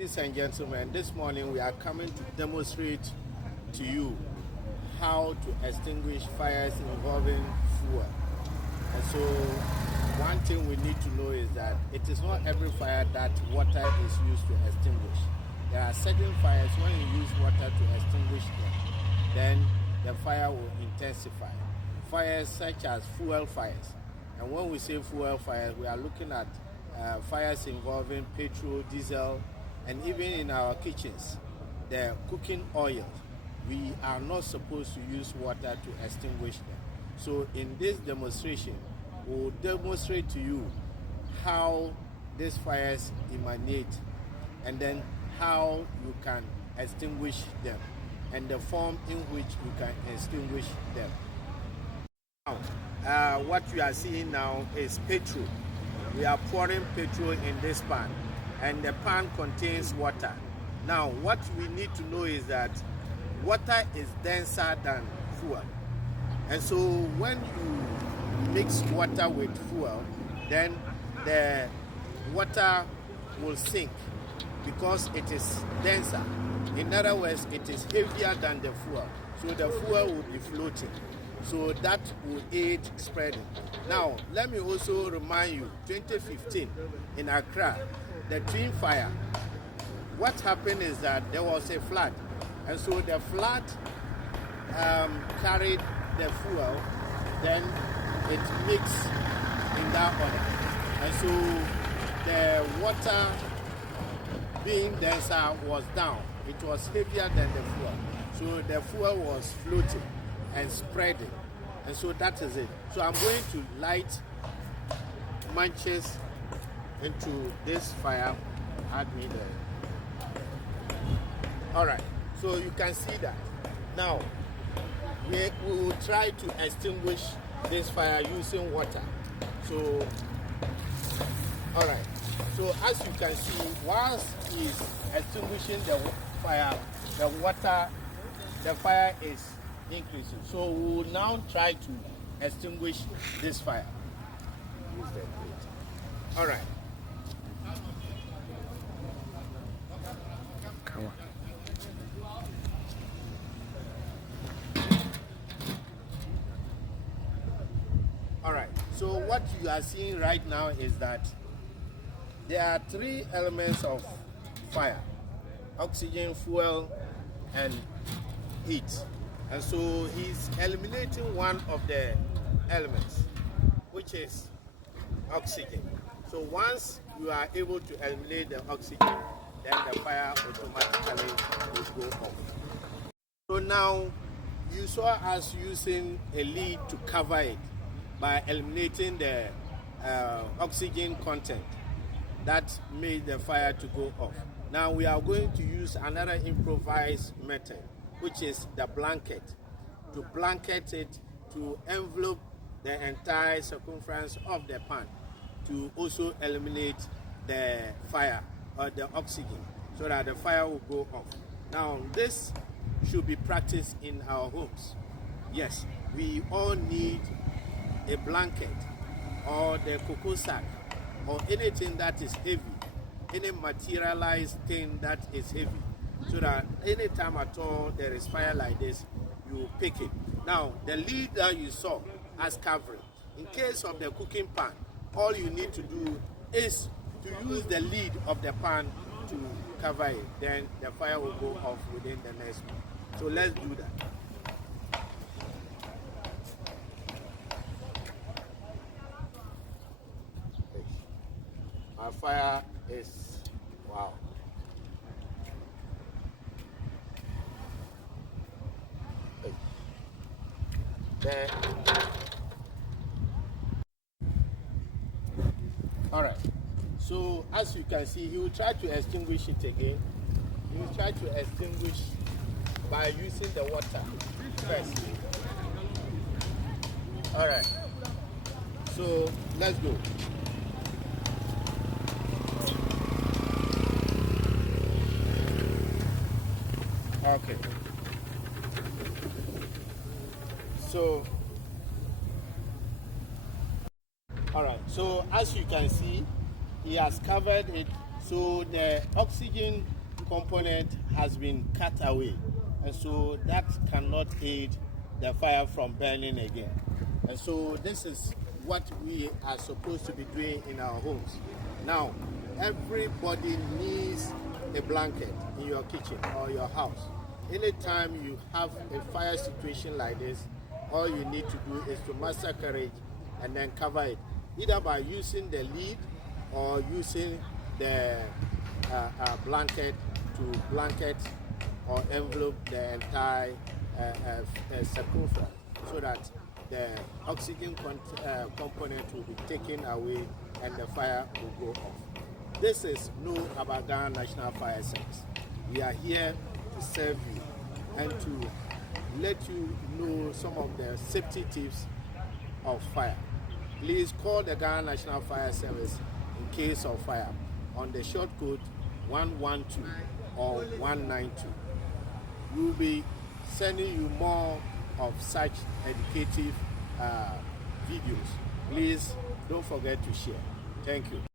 Ladies and gentlemen, this morning we are coming to demonstrate to you how to extinguish fires involving fuel. And so, one thing we need to know is that it is not every fire that water is used to extinguish. There are certain fires when you use water to extinguish them, then the fire will intensify. Fires such as fuel fires. And when we say fuel fires, we are looking at fires involving petrol, diesel, and even in our kitchens, the cooking oil, we are not supposed to use water to extinguish them. So in this demonstration, we'll demonstrate to you how these fires emanate and then how you can extinguish them and the form in which you can extinguish them. Now, what you are seeing now is petrol. We are pouring petrol in this pan, and the pan contains water. Now, what we need to know is that water is denser than fuel. And so when you mix water with fuel, then the water will sink because it is denser. In other words, it is heavier than the fuel. So the fuel will be floating. So that will aid spreading. Now, let me also remind you, 2015 in Accra, the Twin Fire, what happened is that there was a flood. And so the flood carried the fuel, then it mixed in that order. And so the water being denser was down. It was heavier than the fuel. So the fuel was floating and spreading. And so that is it. So I'm going to light matches into this fire. Add me there. Alright, so you can see that. Now, we will try to extinguish this fire using water. So, alright. So as you can see, whilst he's extinguishing the fire, the fire is increasing. So we will now try to extinguish this fire. Use that plate. All right. Come on. All right. So what you are seeing right now is that there are three elements of fire: oxygen, fuel, and heat. And so he's eliminating one of the elements, which is oxygen. So once you are able to eliminate the oxygen, then the fire automatically will go off. So now you saw us using a lid to cover it by eliminating the oxygen content that made the fire to go off. Now we are going to use another improvised method, which is the blanket, to blanket it to envelope the entire circumference of the pan to also eliminate the fire or the oxygen so that the fire will go off. Now this should be practiced in our homes. Yes, we all need a blanket or the cocoa sack or anything that is heavy, any materialized thing that is heavy, so that anytime at all there is fire like this, you pick it. Now, the lid that you saw as covering, in case of the cooking pan, all you need to do is to use the lid of the pan to cover it. Then the fire will go off within the next minute. So let's do that. Our fire is, wow. There. All right. So as you can see, he will try to extinguish it again. He will try to extinguish by using the water first. All right. So let's go. Okay. So, all right. So as you can see, he has covered it So the oxygen component has been cut away, and so that cannot aid the fire from burning again. And so this is what we are supposed to be doing in our homes. Now, everybody needs a blanket in your kitchen or your house. Anytime you have a fire situation like this, all you need to do is to muster courage and then cover it, either by using the lid or using the blanket to blanket or envelope the entire circumference, so that the oxygen component will be taken away and the fire will go off. This is No About Ghana National Fire Service. We are here to serve you and to let you know some of the safety tips of fire. Please call the Ghana National Fire Service in case of fire on the short code 112 or 192. We will be sending you more of such educative videos. Please don't forget to share. Thank you.